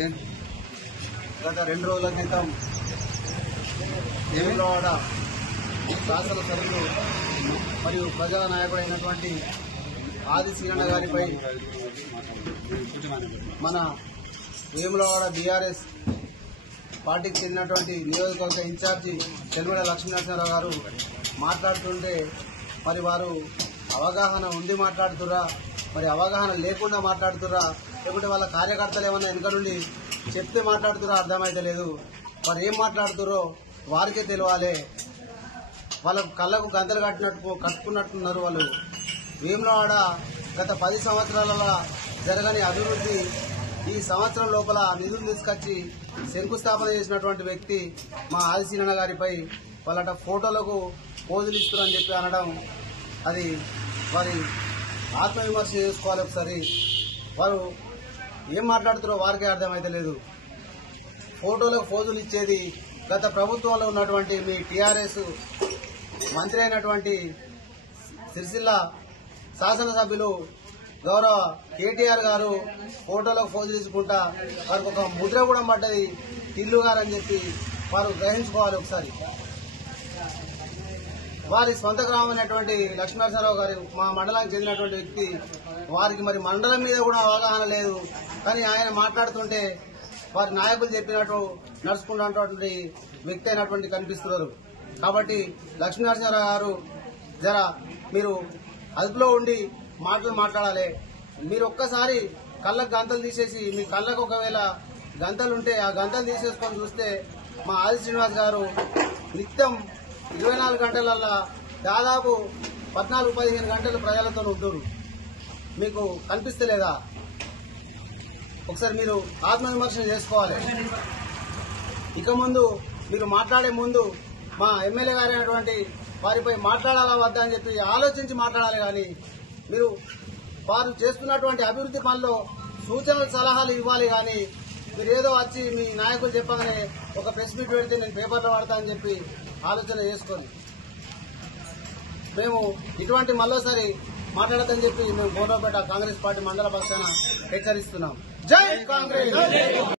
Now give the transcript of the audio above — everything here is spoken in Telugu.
గత 2 రోజుల క్రితం వేములవాడ శాసనసభ్యులు మరియు ప్రజానాయకుడైనటువంటి ఆది శ్రీరణ గారిపై మన వేములవాడ బీఆర్ఎస్ పార్టీకి చెందినటువంటి నియోజకవర్గ ఇన్ఛార్జి చెల్మడ లక్ష్మీనరసింహారావు గారు మాట్లాడుతుంటే మరి వారు అవగాహన ఉండి మాట్లాడుతురా, మరి అవగాహన లేకుండా మాట్లాడుతురా, లేకుంటే వాళ్ళ కార్యకర్తలు ఏమన్నా వెనుక నుండి చెప్తే మాట్లాడుతురా అర్థమైతే లేదు. వారు ఏం మాట్లాడుతురో వారికే తెలియాలి. వాళ్ళ కళ్ళకు గంతలు కట్టుకున్నట్టున్నారు. వాళ్ళు వేములవాడ గత 10 సంవత్సరాలలో జరగని అభివృద్ధి ఈ సంవత్సరం లోపల నిధులు తీసుకొచ్చి శంకుస్థాపన చేసినటువంటి వ్యక్తి మా ఆదిశీలన గారిపై వాళ్ళ ఫోటోలకు పోజులు ఇస్తున్నారని చెప్పి అనడం, అది వారి ఆత్మవిమర్శ చేసుకోవాలి. ఒకసారి వారు ఏం మాట్లాడుతారో వారికే అర్థమైతే లేదు. ఫోటోలకు పోజులు ఇచ్చేది గత ప్రభుత్వంలో ఉన్నటువంటి మీ టీఆర్ఎస్ మంత్రి అయినటువంటి సిరిసిల్ల శాసనసభ్యులు గౌరవ కేటీఆర్ గారు ఫోటోలకు పోజులు తీసుకుంటా వారికి ఒక ముద్ర కూడా పడ్డది టిల్లు గారు అని చెప్పి వారు గ్రహించుకోవాలి. ఒకసారి వారి సొంత గ్రామమైనటువంటి లక్ష్మీనరసింహారావు గారు మా మండలానికి చెందినటువంటి వ్యక్తి, వారికి మరి మండలం మీద కూడా అవగాహన లేదు. కానీ ఆయన మాట్లాడుతుంటే వారి నాయకులు చెప్పినట్టు నడుచుకున్నటువంటి వ్యక్తి అయినటువంటి కనిపిస్తున్నారు. కాబట్టి లక్ష్మీనరసింహారావు గారు జర మీరు అదుపులో ఉండి మాటలు మాట్లాడాలి. మీరు ఒక్కసారి కళ్ళకు గంతలు తీసేసి మీ కళ్ళకు ఒకవేళ గంతలుంటే ఆ గంతలు తీసేసుకొని చూస్తే మా ఆది శ్రీనివాస్ గారు నిత్యం 24 గంటలల్లా దాదాపు 14-15 గంటలు ప్రజలతో ఉంటారు. మీకు కనిపిస్తలేదా? ఒకసారి మీరు ఆత్మవిమర్శన చేసుకోవాలి. ఇక ముందు మీరు మాట్లాడే ముందు మా ఎమ్మెల్యే గారైనటువంటి వారిపై మాట్లాడాలా వద్దా అని చెప్పి ఆలోచించి మాట్లాడాలి. కానీ మీరు వారు చేస్తున్నటువంటి అభివృద్ధి పనుల్లో సూచనలు సలహాలు ఇవ్వాలి. కానీ మీరు ఏదో వచ్చి మీ నాయకులు చెప్పగానే ఒక ప్రెస్ మీట్ పెడితే నేను పేపర్లో వాడతా అని చెప్పి ఆలోచన చేసుకొని మేము ఇటువంటి మరోసారి మాట్లాడదని చెప్పి మేము గోనోపేట కాంగ్రెస్ పార్టీ మండల పక్షాన హెచ్చరిస్తున్నాం. జై కాంగ్రెస్.